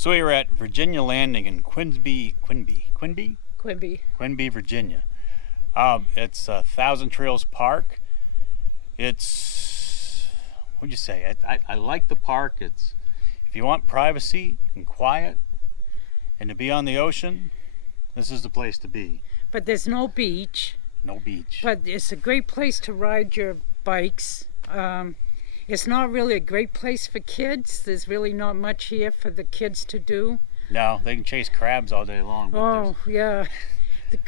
So we were at Virginia Landing in Quinby, Virginia. It's Thousand Trails Park. It's, what'd you say? I like the park. It's, if you want privacy and quiet and to be on the ocean, this is the place to be. But there's no beach. No beach. But it's a great place to ride your bikes. It's not really a great place for kids. There's really not much here for the kids to do. No, they can chase crabs all day long. Oh, yeah.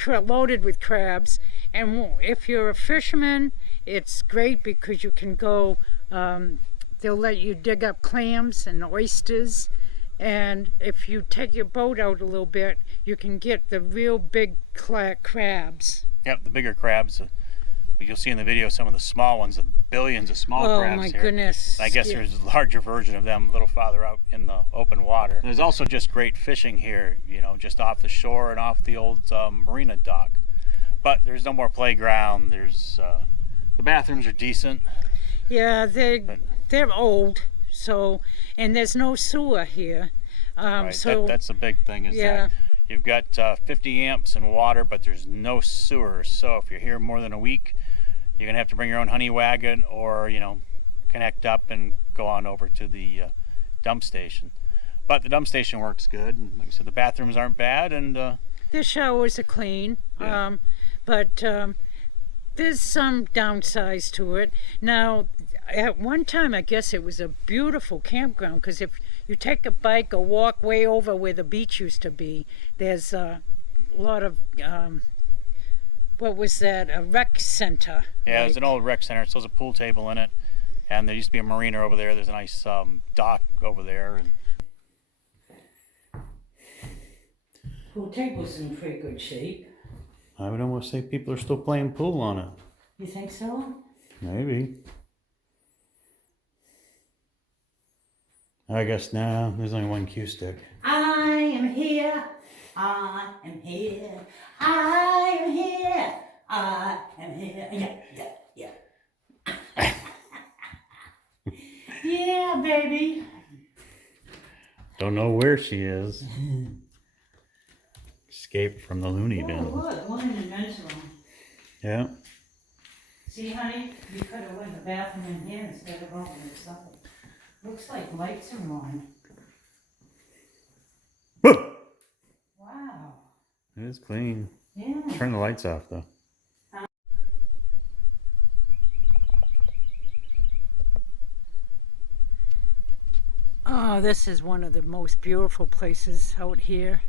Loaded with crabs. And if you're a fisherman, it's great because you can go, they'll let you dig up clams and oysters. And if you take your boat out a little bit, you can get the real big crabs. Yep, the bigger crabs. You'll see in the video some of the small ones, the billions of small crabs here. Oh my here. goodness. I guess there's a larger version of them a little farther out in the open water. There's also just great fishing here, you know, just off the shore and off the old marina dock. But there's no more playground. There's the bathrooms are decent. Yeah, they're old, so, and there's no sewer here. Right, so that's the big thing is that you've got 50 amps and water, but there's no sewer. So if you're here more than a week, you're gonna have to bring your own honey wagon, or connect up and go on over to the dump station. But the dump station works good, and like I said, the bathrooms aren't bad, and the showers are clean. Yeah. But there's some downsides to it. Now, at one time, I guess it was a beautiful campground, because if you take a bike or walk way over where the beach used to be, there's a lot of what was that? A rec center. Yeah, there's an old rec center. So there's a pool table in it, and there used to be a marina over there. There's a nice dock over there. And pool table's in pretty good shape. I would almost say people are still playing pool on it. You think so? Maybe. I guess now there's only one cue stick. I am here. I am here. I am here. I am here. Yeah. Yeah, baby. Don't know where she is. Escaped from the loony bin. Oh, look, one in the men's room. Yeah. See, honey, you could have went to the bathroom in here instead of over inside. Looks like lights are on. Wow. It is clean. Yeah. Turn the lights off though. Oh, this is one of the most beautiful places out here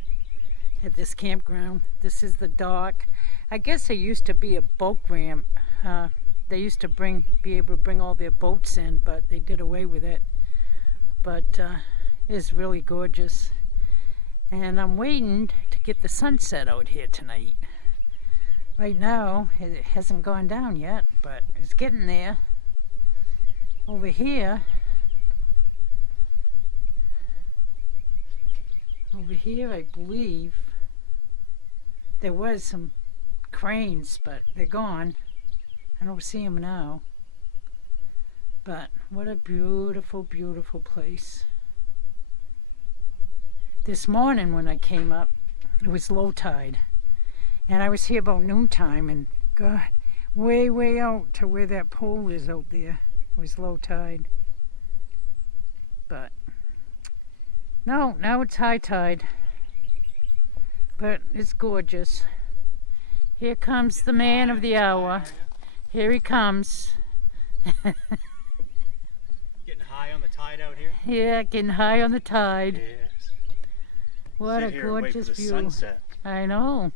at this campground. This is the dock. I guess there used to be a boat ramp. They used to be able to bring all their boats in, but they did away with it. But it's really gorgeous. And I'm waiting to get the sunset out here tonight. Right now, it hasn't gone down yet, but it's getting there. Over here, I believe there was some cranes, but they're gone. I don't see them now. But what a beautiful, beautiful place. This morning when I came up, it was low tide. And I was here about noontime, and God, way, way out to where that pole is out there was low tide. But no, now it's high tide. But it's gorgeous. Here comes the man of the hour. Here he comes. Getting high on the tide out here? Yeah, getting high on the tide. Yes. What Sit a here and wait gorgeous for the view. Sunset. I know.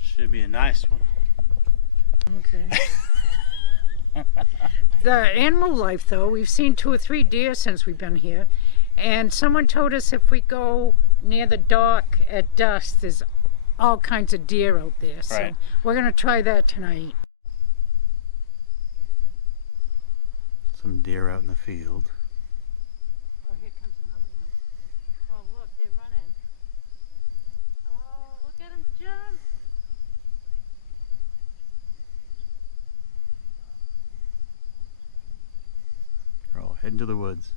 Should be a nice one. Okay. The animal life, though, we've seen 2 or 3 deer since we've been here. And someone told us if we go near the dock at dusk, there's all kinds of deer out there. So right. We're going to try that tonight. Some deer out in the field. Oh, here comes another one. Oh, look, they're running. Oh, look at them jump. They're all heading to the woods.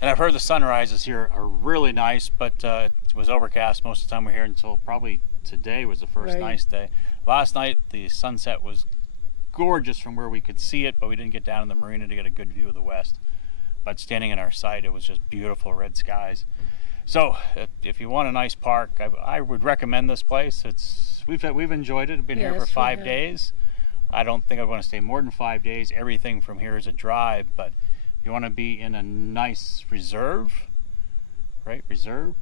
And I've heard the sunrises here are really nice, but it was overcast most of the time we're here until probably today was the first Right. nice day. Last night the sunset was gorgeous from where we could see it, but we didn't get down in the marina to get a good view of the west. But standing in our sight, it was just beautiful red skies. So if you want a nice park, I would recommend this place. We've enjoyed it. I've been here Yes, for we 5 have. days. I don't think I want to stay more than 5 days. Everything from here is a drive, but if you want to be in a nice reserve, right? Preserve,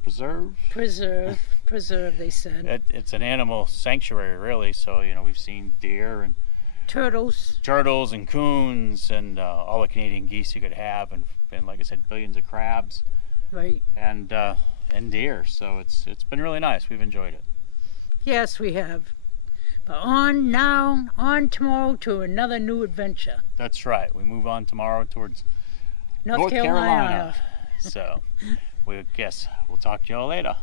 Preserve, they said. it's an animal sanctuary, really. So we've seen deer and Turtles. and coons and all the Canadian geese you could have, and like I said, billions of crabs Right. and deer. So it's been really nice. We've enjoyed it. Yes, we have. But on tomorrow to another new adventure. That's right. We move on tomorrow towards North North Carolina. So we'll talk to y'all later.